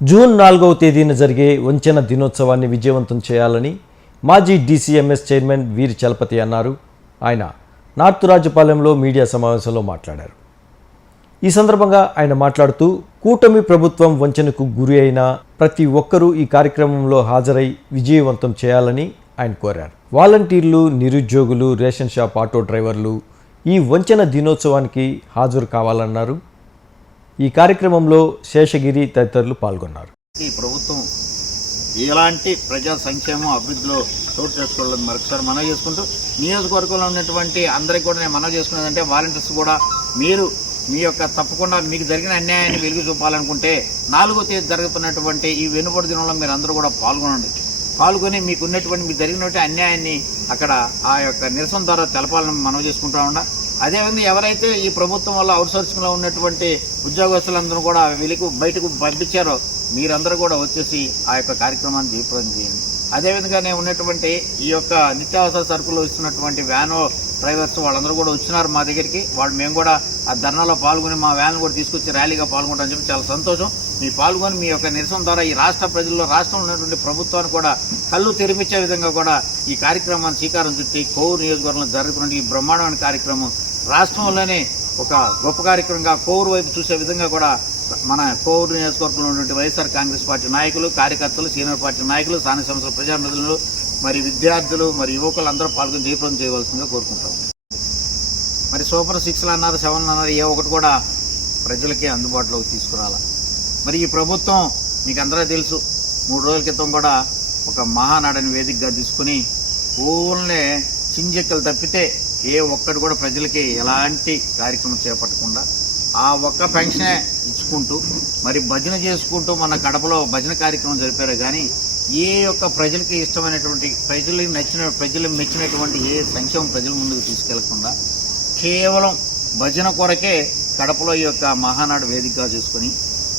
June 4వ తేదీన జరిగే వంచన దినోత్సవాన్ని విజయవంతం చేయాలని మాజీ డీసీఎంఎస్ చైర్మన్ వీరి చలపతి అన్నారు. ఆయన నార్త్ రాజపాలెంలో మీడియా సమావేశంలో మాట్లాడారు. ఈ సందర్భంగా ఆయన మాట్లాడుతూ కూటమి ప్రభుత్వం వంచనకు గురి అయిన ప్రతి ఒక్కరూ ఈ కార్యక్రమంలో హాజరై విజయవంతం చేయాలని ఆయన కోరారు. వాలంటీర్లు, నిరుద్యోగులు, రేషన్ షాప్ ఆటో డ్రైవర్లు ఈ వంచన దినోత్సవానికి హాజరు కావాలన్నారు. ఈ కార్యక్రమంలో శేషగిరి తదితరులు పాల్గొన్నారు. ఈ ప్రభుత్వం ఎలాంటి ప్రజా సంక్షేమం అభివృద్ధిలో చోటు చేసుకోవాలని మరొకసారి మనవి చేసుకుంటూ, నియోజకవర్గంలో ఉన్నటువంటి అందరికీ కూడా నేను మనవి చేసుకున్నదంటే వాలంటీర్స్ కూడా మీరు మీ యొక్క తప్పకుండా మీకు జరిగిన అన్యాయాన్ని వెలుగు చూపాలనుకుంటే 4వ తేదీ జరుగుతున్నటువంటి ఈ వెనుబడి దినంలో మీరు అందరూ కూడా పాల్గొని మీకు జరిగినటువంటి అన్యాయాన్ని అక్కడ ఆ యొక్క నిరసన ద్వారా తెలపాలని మనవి చేసుకుంటా ఉండా. అదేవిధంగా ఎవరైతే ఈ ప్రభుత్వం వల్ల అవుట్సోర్సింగ్లో ఉన్నటువంటి ఉద్యోగస్తులందరూ కూడా బయటకు పంపించారో మీరందరూ కూడా వచ్చేసి ఆ యొక్క కార్యక్రమాన్ని జయప్రదం చేయండి. అదేవిధంగానే ఉన్నటువంటి ఈ యొక్క నిత్యావసర సరుకులు ఇస్తున్నటువంటి వ్యాను డ్రైవర్స్ వాళ్ళందరూ కూడా వచ్చినారు మా దగ్గరికి. మేము కూడా ఆ ధర్నాలో పాల్గొని మా వ్యాన్ కూడా తీసుకొచ్చి ర్యాలీగా పాల్గొంటామని చెప్పి చాలా సంతోషం. మీ పాల్గొని మీ యొక్క నిరసన ద్వారా ఈ రాష్ట్ర ప్రజల్లో రాష్ట్రంలో ఉన్నటువంటి ప్రభుత్వాన్ని కూడా కళ్ళు తెరిపించే విధంగా కూడా ఈ కార్యక్రమాన్ని శ్రీకారం చుట్టి కోవూరు నియోజకవర్గంలో జరుగుతున్న ఈ బ్రహ్మాండమైన కార్యక్రమం రాష్ట్రంలోనే ఒక గొప్ప కార్యక్రమంగా కోవూరు వైపు చూసే విధంగా కూడా మన కోవూరు నియోజకవర్గంలో ఉన్నటువంటి వైఎస్ఆర్ కాంగ్రెస్ పార్టీ నాయకులు, కార్యకర్తలు, సీనియర్ పార్టీ నాయకులు, స్థానిక సంస్థల ప్రజాప్రతినిధులు, మరి విద్యార్థులు, మరి యువకులు అందరూ పాల్గొని జయప్రదం చేయవలసిందిగా కోరుకుంటాం. మరి సూపర్ 6 అన్నారు, 7 అన్నారు, ఏ ఒకటి కూడా ప్రజలకి అందుబాటులోకి తీసుకురాలా. మరి ఈ ప్రభుత్వం మీకు అందరూ తెలుసు, 3 రోజుల క్రితం కూడా ఒక మహానాడని వేదికగా తీసుకుని ఊళ్ళనే చింజెక్కలు తప్పితే ఏ ఒక్కటి కూడా ప్రజలకి ఎలాంటి కార్యక్రమం చేపట్టకుండా ఆ ఒక్క పెన్షనే ఇచ్చుకుంటూ మరి భజన చేసుకుంటూ మన కడపలో భజన కార్యక్రమం జరిపారు. కానీ ఏ యొక్క ప్రజలకి ఇష్టమైనటువంటి ప్రజలు మెచ్చినటువంటి ఏ సంక్షేమం ప్రజల ముందుకు తీసుకెళ్లకుండా కేవలం భజన కొరకే కడపలో ఈ యొక్క మహానాడు వేదికగా చేసుకుని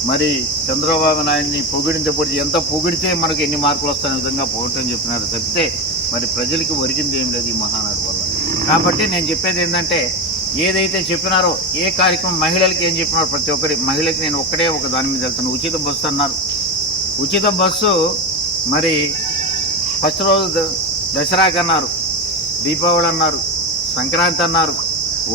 మరి చంద్రబాబు నాయుడిని ఎంత పొగిడితే మనకు ఎన్ని మార్కులు వస్తాయనే విధంగా పోగొట్టని చెప్పినారు తప్పితే మరి ప్రజలకి ఒరిగింది ఏం లేదు ఈ మహానాడు వల్ల. కాబట్టి నేను చెప్పేది ఏంటంటే, ఏదైతే చెప్పినారో ఏ కార్యక్రమం మహిళలకి ఏం చెప్పినారో ప్రతి ఒక్కరి మహిళకి నేను ఒక్కడే ఒక దాని మీద వెళ్తాను. ఉచిత బస్సు అన్నారు. ఉచిత బస్సు మరి ఫస్ట్ రోజు దసరాకి అన్నారు, దీపావళి అన్నారు, సంక్రాంతి అన్నారు,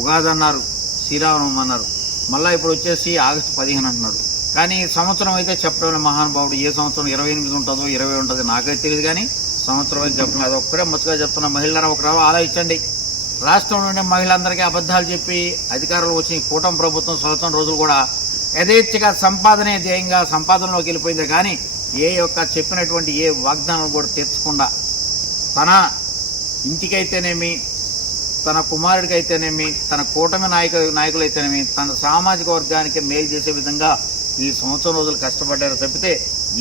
ఉగాది అన్నారు, శ్రీరామనవమి అన్నారు, మళ్ళీ ఇప్పుడు వచ్చేసి ఆగస్టు 15 అంటున్నారు. కానీ సంవత్సరం అయితే చెప్పడం మహానుభావుడు ఏ సంవత్సరం 28 ఉంటుందో 20 ఉంటుందో నాకైతే తెలియదు. కానీ సంవత్సరం అయితే చెప్తున్నా, అది ఒక్కడే ముచ్చగా చెప్తున్నా. మహిళలను ఒక ఆలోచించండి. రాష్ట్రంలో ఉండే మహిళలందరికీ అబద్ధాలు చెప్పి అధికారులు వచ్చి కూటమి ప్రభుత్వం సంవత్సరం రోజులు కూడా యథేచ్ఛగా సంపాదనే ధ్యేయంగా సంపాదనలోకి వెళ్ళిపోయింది. కానీ ఏ యొక్క చెప్పినటువంటి ఏ వాగ్దానం కూడా తీర్చకుండా తన ఇంటికైతేనేమి, తన కుమారుడికైతేనేమి, తన కూటమి నాయకులైతేనేమి, తన సామాజిక వర్గానికి మేలు చేసే విధంగా ఈ సంవత్సరం రోజులు కష్టపడ్డారు తప్పితే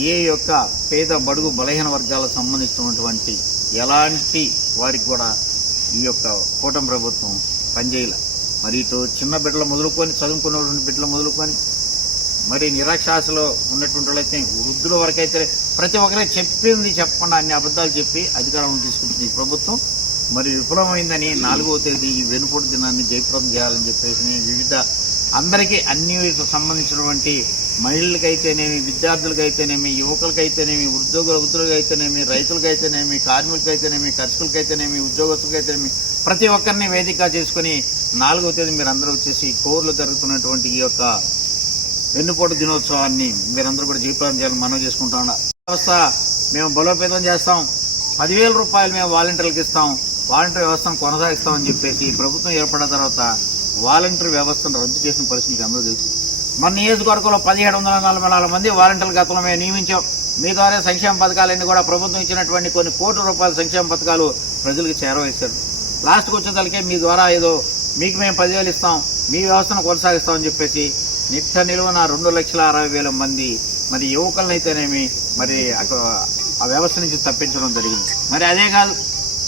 ఏ యొక్క పేద బడుగు బలహీన వర్గాలకు సంబంధించినటువంటి ఎలాంటి వారికి కూడా ఈ యొక్క కూటమి ప్రభుత్వం పనిచేయాల. మరి ఇటు చిన్న బిడ్డలు మొదలుకొని, చదువుకున్నటువంటి బిడ్డలు మొదలుకొని, మరి నిరాక్షాసలో ఉన్నటువంటి వాళ్ళైతే వృద్ధుల వరకైతే ప్రతి ఒక్కరే చెప్పింది చెప్పకుండా అన్ని అబద్ధాలు చెప్పి అధికారం తీసుకుంటుంది ఈ ప్రభుత్వం. మరి విఫలమైందని 4వ తేదీ ఈ వెనుపొడి దినాన్ని జయప్రదం చేయాలని చెప్పేసి వివిధ అందరికీ అన్ని సంబంధించినటువంటి మహిళలకైతేనేమి, విద్యార్థులకైతేనేమి, యువకులకైతేనేమి, వృద్ధులకైతేనేమి, రైతులకైతేనేమి, కార్మికులకైతేనేమి, కర్షకులకైతేనేమి, ఉద్యోగస్తులకైతేనేమి ప్రతి ఒక్కరిని వేదికగా చేసుకుని 4వ తేదీ మీరు అందరూ వచ్చేసి కోవూరులో జరుగుతున్నటువంటి ఈ యొక్క వెన్నుపోటు దినోత్సవాన్ని మీరందరూ కూడా జయప్రదం చేయాలని మనవి చేసుకుంటా ఉన్నా. వ్యవస్థ మేము బలోపేతం చేస్తాం, 10,000 రూపాయలు మేము వాలంటీర్లకు ఇస్తాం, వాలంటీర్ వ్యవస్థను కొనసాగిస్తామని చెప్పేసి ప్రభుత్వం ఏర్పడిన తర్వాత వాలంటీర్ వ్యవస్థను రద్దు చేసిన పరిస్థితి అందరూ తెలుసు. మన నియోజకవర్గంలో 1744 మంది వాలంటీర్ల గతంలో మేము నియమించాం. మీ ద్వారా సంక్షేమ పథకాలన్నీ కూడా ప్రభుత్వం ఇచ్చినటువంటి కొన్ని కోట్ల రూపాయల సంక్షేమ పథకాలు ప్రజలకు చేరవేశారు. లాస్ట్కి వచ్చేసరికి మీ ద్వారా ఏదో మీకు మేము 10,000 ఇస్తాం, మీ వ్యవస్థను కొనసాగిస్తామని చెప్పేసి నిట్ట నిలువన 2,60,000 మంది మరి యువకులనైతేనేమి మరి ఆ వ్యవస్థ నుంచి తప్పించడం జరిగింది. మరి అదే కాదు,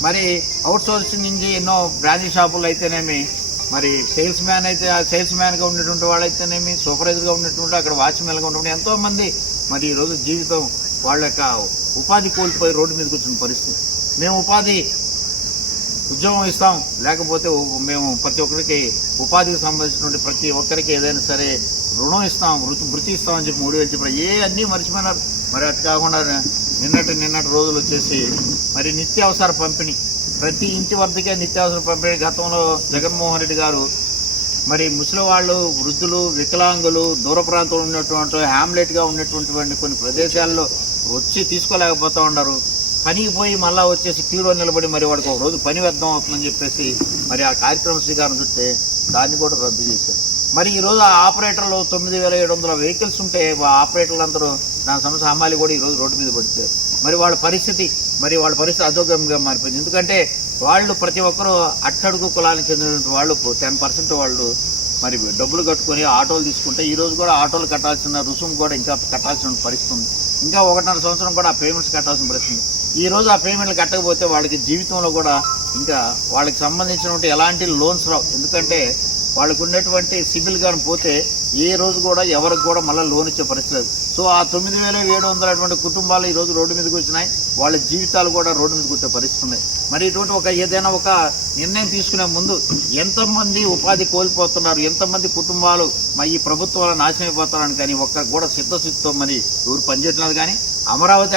మరి అవుట్సోర్సింగ్ నుంచి ఎన్నో బ్రాంచీ షాపులు అయితేనేమి, మరి సేల్స్ మ్యాన్గా ఉన్నటువంటి వాళ్ళైతేనేమి, సూపర్వైజర్గా ఉన్నటువంటి అక్కడ వాచ్మెన్గా ఉన్నటువంటి ఎంతోమంది మరి ఈరోజు జీవితం వాళ్ళ యొక్క ఉపాధి కోల్పోయి రోడ్డు మీదకి వచ్చిన పరిస్థితి. మేము ఉపాధి ఉద్యోగం ఇస్తాం, లేకపోతే మేము ప్రతి ఒక్కరికి ఉపాధికి సంబంధించినటువంటి ప్రతి ఒక్కరికి ఏదైనా సరే రుణం ఇస్తాం, వృత్తి ఇస్తామని చెప్పి 3,000 చెప్పారు. అన్నీ మర్చిపోయినారు. మరి అటు కాకుండా నిన్నటి రోజులు వచ్చేసి మరి నిత్యావసర పంపిణీ, ప్రతి ఇంటి వద్దకే నిత్యావసర పంపిణీ. గతంలో జగన్మోహన్ రెడ్డి గారు మరి ముసలి వాళ్ళు, వృద్ధులు, వికలాంగులు, దూర ప్రాంతంలో ఉన్నటువంటి హ్యామ్లెట్గా ఉన్నటువంటి కొన్ని ప్రదేశాల్లో వచ్చి తీసుకోలేకపోతూ ఉన్నారు. పనికి పోయి మళ్ళీ వచ్చేసి క్యూలో నిలబడి మరి వాడికి ఒక రోజు పని వ్యర్థం అవుతుందని చెప్పేసి మరి ఆ కార్యక్రమం శ్రీకారం చుట్టే దాన్ని కూడా రద్దు చేశారు. మరి ఈరోజు ఆ ఆపరేటర్లు 9,700 వెహికల్స్ ఉంటే ఆ ఆపరేటర్లు అందరూ దాని సమస్య హమాలి కూడా ఈరోజు రోడ్డు మీద పడిపోయారు. మరి వాళ్ళ పరిస్థితి అధోగమంగా మారిపోయింది. ఎందుకంటే వాళ్ళు ప్రతి ఒక్కరూ అట్టడుగు కులానికి చెందినటువంటి వాళ్ళు 10% వాళ్ళు మరి డబ్బులు కట్టుకొని ఆటోలు తీసుకుంటే ఈరోజు కూడా ఆటోలు కట్టాల్సిన రుసుము కూడా ఇంకా కట్టాల్సిన పరిస్థితి ఉంది. ఇంకా 1.5 సంవత్సరం కూడా ఆ పేమెంట్స్ కట్టాల్సిన పరిస్థితి. ఈ రోజు ఆ పేమెంట్లు కట్టకపోతే వాళ్ళకి జీవితంలో కూడా ఇంకా వాళ్ళకి సంబంధించినటువంటి ఎలాంటి లోన్స్ రావు. ఎందుకంటే వాళ్ళకు ఉన్నటువంటి సిబిల్ కానీ పోతే ఏ రోజు కూడా ఎవరికి కూడా మళ్ళీ లోన్ ఇచ్చే పరిస్థితి లేదు. సో ఆ 9,700 కుటుంబాలు ఈరోజు రోడ్డు మీదకి వచ్చినాయి. వాళ్ళ జీవితాలు కూడా రోడ్డు మీదకి వచ్చే పరిస్థితి ఉన్నాయి. మరి ఇటువంటి ఏదైనా ఒక నిర్ణయం తీసుకునే ముందు ఎంతమంది ఉపాధి కోల్పోతున్నారు, ఎంతమంది కుటుంబాలు మరి ఈ ప్రభుత్వాలు నాశనం అయిపోతున్నారని కానీ ఒక్కరికి కూడా సిద్ధశుద్ధితో మరి ఎవరు పనిచేయట్లేదు. కానీ అమరావతి